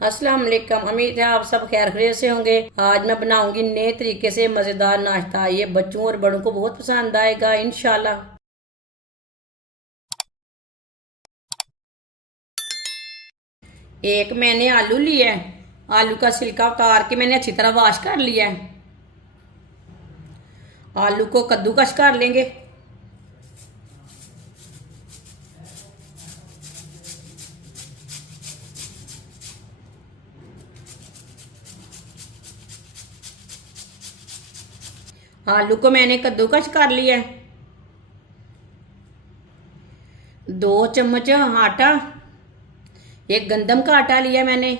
अस्सलाम वालेकुम। उम्मीद है आप सब खैर खैरियत से होंगे। आज मैं बनाऊंगी नए तरीके से मजेदार नाश्ता। ये बच्चों और बड़ों को बहुत पसंद आएगा इंशाल्लाह। एक मैंने आलू लिया है। आलू का छिलका उतार के मैंने अच्छी तरह वॉश कर लिया है। आलू को कद्दूकस कर लेंगे। आलू को मैंने कद्दूकस कर लिया है। 2 चम्मच आटा, एक गंदम का आटा लिया मैंने।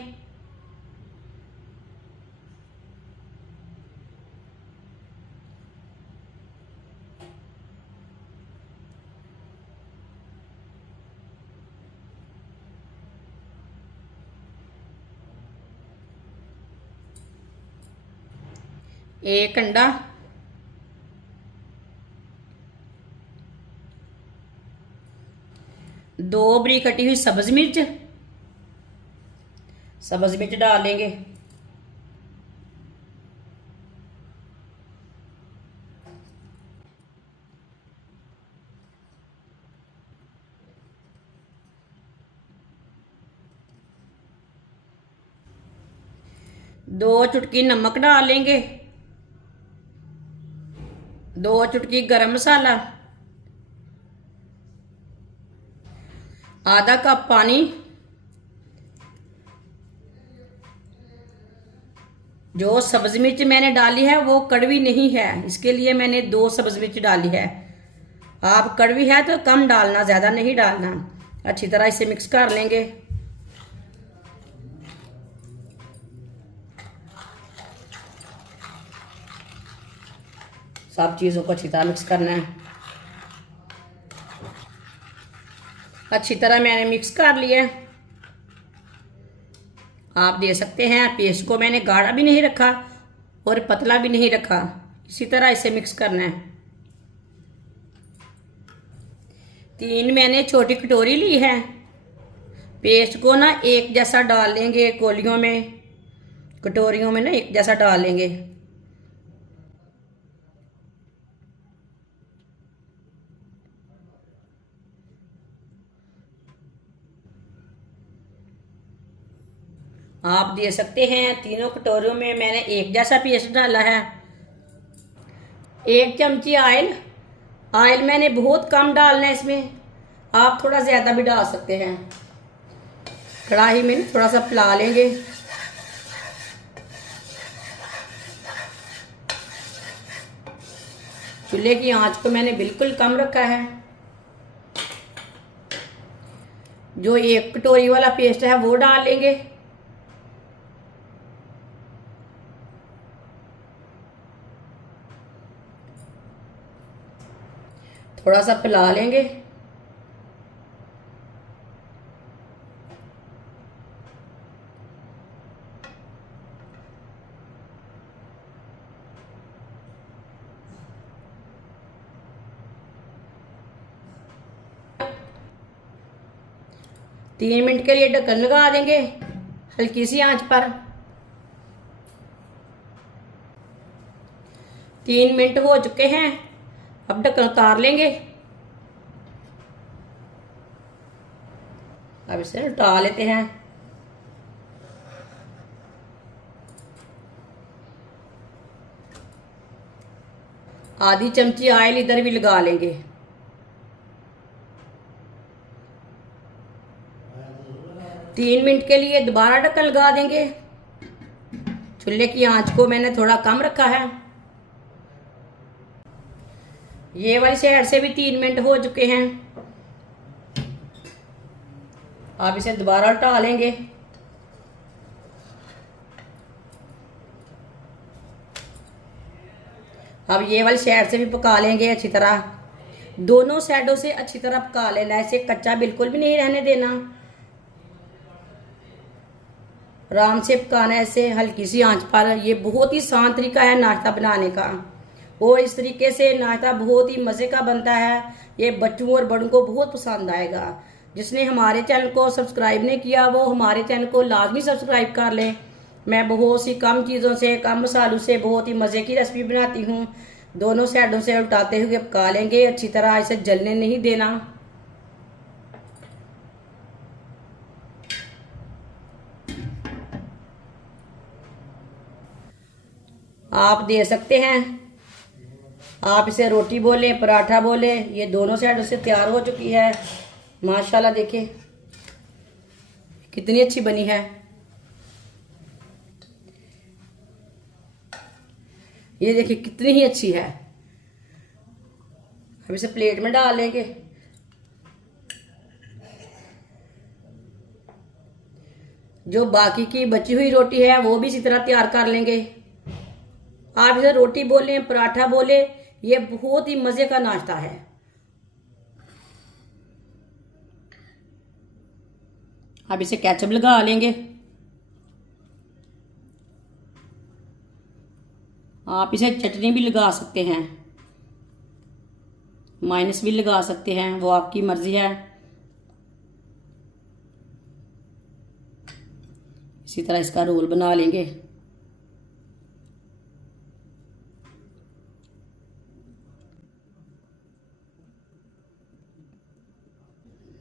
एक अंडा, 2 बरीक कटी हुई सब्ज मिर्च। सब्ज मिर्च डालेंगे। दो चुटकी नमक डालेंगे। 2 चुटकी गरम मसाला, आधा कप पानी। जो सब्ज मिर्च मैंने डाली है वो कड़वी नहीं है, इसके लिए मैंने 2 सब्ज मिर्च डाली है। आप कड़वी है तो कम डालना, ज्यादा नहीं डालना। अच्छी तरह इसे मिक्स कर लेंगे। सब चीजों को अच्छी तरह मिक्स करना है। अच्छी तरह मैंने मिक्स कर लिया। आप दे सकते हैं पेस्ट को मैंने गाढ़ा भी नहीं रखा और पतला भी नहीं रखा, इसी तरह इसे मिक्स करना है। 3 मैंने छोटी कटोरी ली है। पेस्ट को ना एक जैसा डाल लेंगे, कोलियों में कटोरियों में ना एक जैसा डाल लेंगे। आप दे सकते हैं तीनों कटोरियों में मैंने एक जैसा पेस्ट डाला है। 1 चमची ऑयल। ऑयल मैंने बहुत कम डालना है इसमें, आप थोड़ा ज़्यादा भी डाल सकते हैं। कढ़ाई में थोड़ा सा फैला लेंगे। चूल्हे की आंच को मैंने बिल्कुल कम रखा है। जो 1 कटोरी वाला पेस्ट है वो डाल लेंगे। थोड़ा सा फैला लेंगे। तीन मिनट के लिए ढक्कन लगा देंगे हल्की सी आंच पर। 3 मिनट हो चुके हैं, अब ढक्कन उतार लेंगे। अब इसे उल्टा लेते हैं। आधी चमची ऑयल इधर भी लगा लेंगे। तीन मिनट के लिए दोबारा ढक्कन लगा देंगे। चूल्हे की आंच को मैंने थोड़ा कम रखा है। ये वाली साइड से भी 3 मिनट हो चुके हैं। आप इसे दोबारा उल्टा लेंगे। अब ये वाली साइड से भी पका लेंगे अच्छी तरह। दोनों साइडों से अच्छी तरह पका लेना, ऐसे कच्चा बिल्कुल भी नहीं रहने देना। आराम से पकाना है ऐसे हल्की सी आंच पर। ये बहुत ही आसान तरीका है नाश्ता बनाने का और इस तरीके से नाश्ता बहुत ही मज़े का बनता है। ये बच्चों और बड़ों को बहुत पसंद आएगा। जिसने हमारे चैनल को सब्सक्राइब नहीं किया वो हमारे चैनल को लाजमी सब्सक्राइब कर लें। मैं बहुत सी कम चीज़ों से, कम मसालों से बहुत ही मज़े की रेसिपी बनाती हूँ। दोनों साइडों से उल्टाते हुए पका लेंगे अच्छी तरह, इसे जलने नहीं देना। आप दे सकते हैं, आप इसे रोटी बोले, पराठा बोले। ये दोनों साइडों से तैयार हो चुकी है माशाल्लाह। देखिए कितनी अच्छी बनी है। ये देखिए कितनी ही अच्छी है। अब इसे प्लेट में डाल लेंगे। जो बाकी की बची हुई रोटी है वो भी इसी तरह तैयार कर लेंगे। आप इसे रोटी बोले, पराठा बोले, ये बहुत ही मजे का नाश्ता है। अब इसे केचप लगा लेंगे। आप इसे चटनी भी लगा सकते हैं, माइनस भी लगा सकते हैं, वो आपकी मर्जी है। इसी तरह इसका रोल बना लेंगे।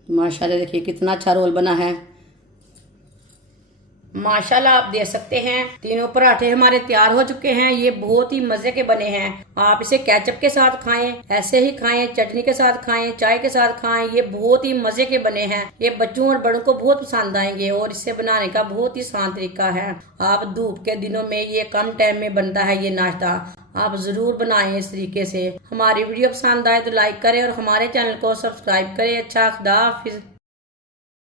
माशाल्लाह देखिए कितना अच्छा रोल बना है माशाल्लाह। आप देख सकते हैं तीनों पराठे हमारे तैयार हो चुके हैं। ये बहुत ही मजे के बने हैं। आप इसे केचप के साथ खाएं, ऐसे ही खाएं, चटनी के साथ खाएं, चाय के साथ खाएं। ये बहुत ही मजे के बने हैं। ये बच्चों और बड़ों को बहुत पसंद आएंगे और इसे बनाने का बहुत ही आसान तरीका है। आप धूप के दिनों में ये कम टाइम में बनता है ये नाश्ता। आप जरूर बनाएं इस तरीके से। हमारी वीडियो पसंद आए तो लाइक करें और हमारे चैनल को सब्सक्राइब करें। अच्छा, खुदा हाफिज।